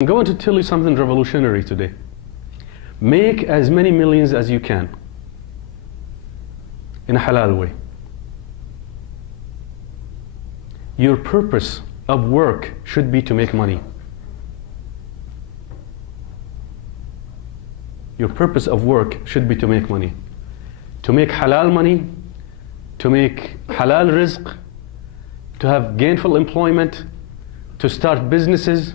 I'm going to tell you something revolutionary today. Make as many millions as you can in a halal way. Your purpose of work should be to make money. Your purpose of work should be to make money. To make halal money, to make halal rizq, to have gainful employment, to start businesses,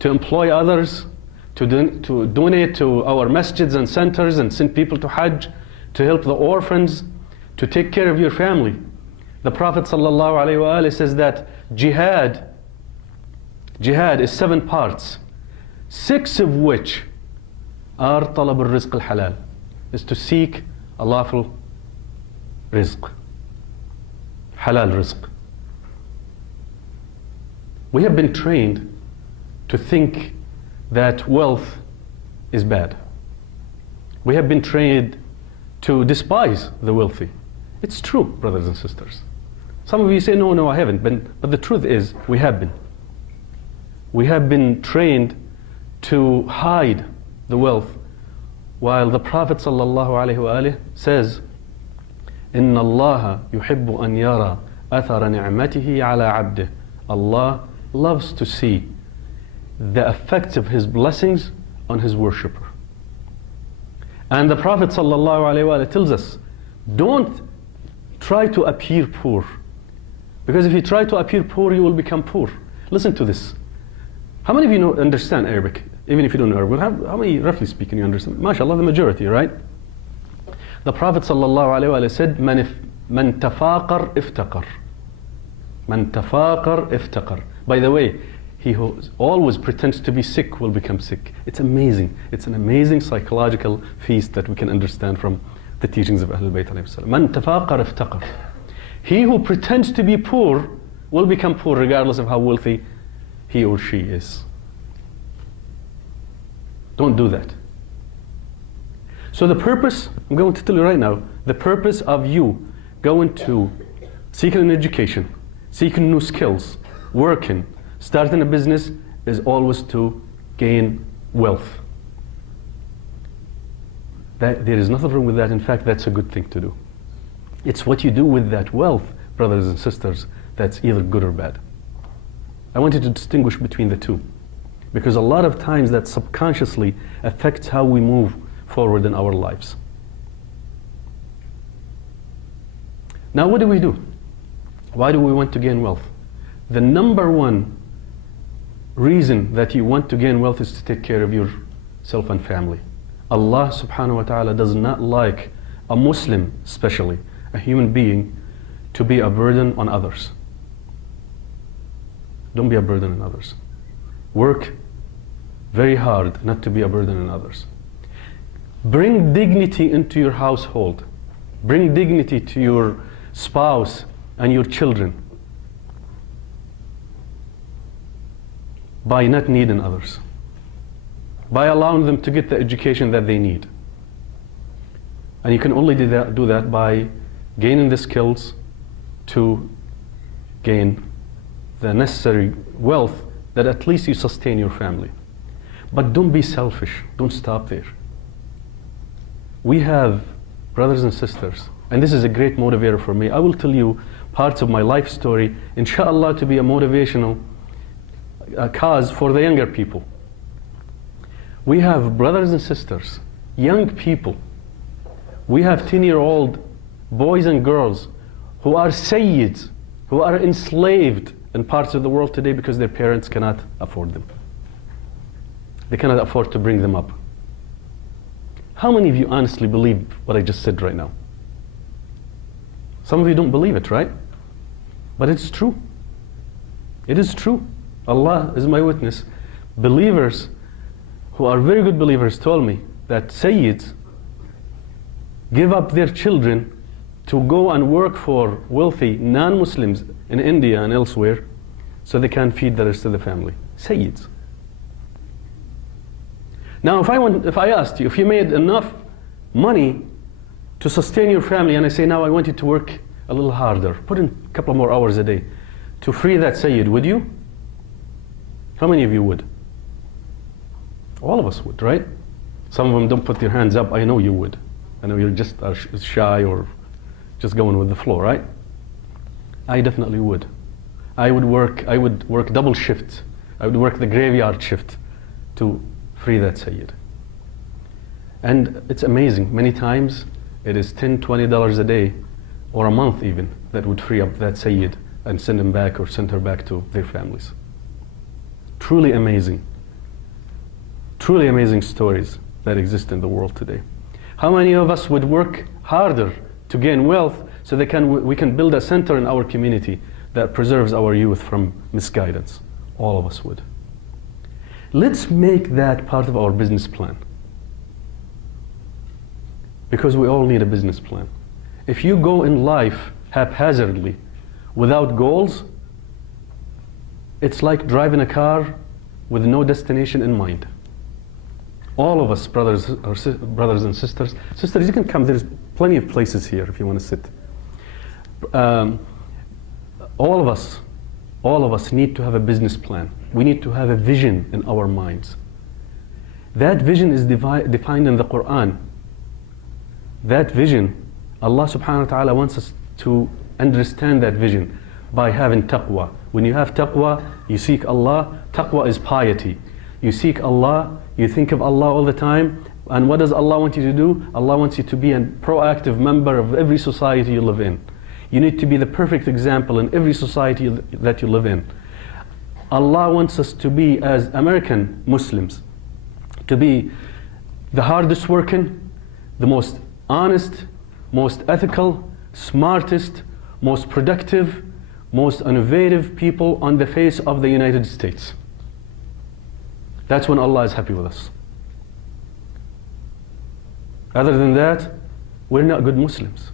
to employ others, to donate to our masjids and centers and send people to Hajj, to help the orphans, to take care of your family. The Prophet ﷺ says that jihad is 7 parts, 6 of which are talab al-rizq al-halal, is to seek a lawful rizq, halal rizq. We have been trained to think that wealth is bad. We have been trained to despise the wealthy. It's true, brothers and sisters. Some of you say, no, I haven't been, but the truth is, we have been. We have been trained to hide the wealth, while the Prophet ﷺ says, إِنَّ اللَّهَ يُحِبُّ أَنْ يَرَى أَثَرَ نِعْمَتِهِ عَلَى عَبْدِهِ. Allah loves to see the effects of His blessings on His worshipper. And the Prophet ﷺ tells us, don't try to appear poor, because if you try to appear poor, you will become poor. Listen to this. How many of you understand Arabic? Even if you don't know Arabic, how many, roughly speaking, you understand? MashaAllah, the majority, right? The Prophet ﷺ said, "Man tafaqar iftaqar. Man tafaqar iftaqar." By the way, he who always pretends to be sick will become sick. It's amazing. It's an amazing psychological feast that we can understand from the teachings of Ahlul Bayt alayhi salam. Man tafaqar iftaqar. He who pretends to be poor will become poor regardless of how wealthy he or she is. Don't do that. So the purpose, I'm going to tell you right now, the purpose of you going to seeking an education, seeking new skills, working, starting a business is always to gain wealth. There is nothing wrong with that. In fact, that's a good thing to do. It's what you do with that wealth, brothers and sisters, that's either good or bad. I want you to distinguish between the two, because a lot of times that subconsciously affects how we move forward in our lives. Now, what do we do? Why do we want to gain wealth? The number one reason that you want to gain wealth is to take care of yourself and family. Allah subhanahu wa ta'ala does not like a Muslim, especially a human being, to be a burden on others. Don't be a burden on others. Work very hard not to be a burden on others. Bring dignity into your household. Bring dignity to your spouse and your children by not needing others, by allowing them to get the education that they need. And you can only do that by gaining the skills to gain the necessary wealth that at least you sustain your family. But don't be selfish. Don't stop there. We have brothers and sisters, and this is a great motivator for me. I will tell you parts of my life story, inshallah, to be a motivational cause for the younger people. We have brothers and sisters, young people. We have 10-year-old boys and girls who are sayyids, who are enslaved in parts of the world today because their parents cannot afford them. They cannot afford to bring them up. How many of you honestly believe what I just said right now? Some of you don't believe it, right? But it's true. It is true. Allah is my witness. Believers who are very good believers told me that sayyids give up their children to go and work for wealthy non-Muslims in India and elsewhere so they can feed the rest of the family. Sayyids. Now, if I asked you, if you made enough money to sustain your family, and I say, now I want you to work a little harder, put in a couple more hours a day to free that sayyid, would you? How many of you would? All of us would, right? Some of them don't put their hands up. I know you would. I know you're just shy or just going with the flow, right? I definitely would. I would work double shift. I would work the graveyard shift to free that Sayyid. And it's amazing. Many times it is $10, $20 a day or a month even that would free up that Sayyid and send him back or send her back to their families. Truly amazing. Truly amazing stories that exist in the world today. How many of us would work harder to gain wealth so we can build a center in our community that preserves our youth from misguidance? All of us would. Let's make that part of our business plan. Because we all need a business plan. If you go in life haphazardly, without goals, it's like driving a car with no destination in mind. All of us, brothers and sisters, you can come. There's plenty of places here if you want to sit. All of us need to have a business plan. We need to have a vision in our minds. That vision is defined in the Quran. That vision, Allah subhanahu wa ta'ala wants us to understand that vision by having taqwa. When you have taqwa, you seek Allah. Taqwa is piety. You seek Allah, you think of Allah all the time. And what does Allah want you to do? Allah wants you to be a proactive member of every society you live in. You need to be the perfect example in every society that you live in. Allah wants us to be, as American Muslims, to be the hardest working, the most honest, most ethical, smartest, most productive, most innovative people on the face of the United States. That's when Allah is happy with us. Other than that, we're not good Muslims.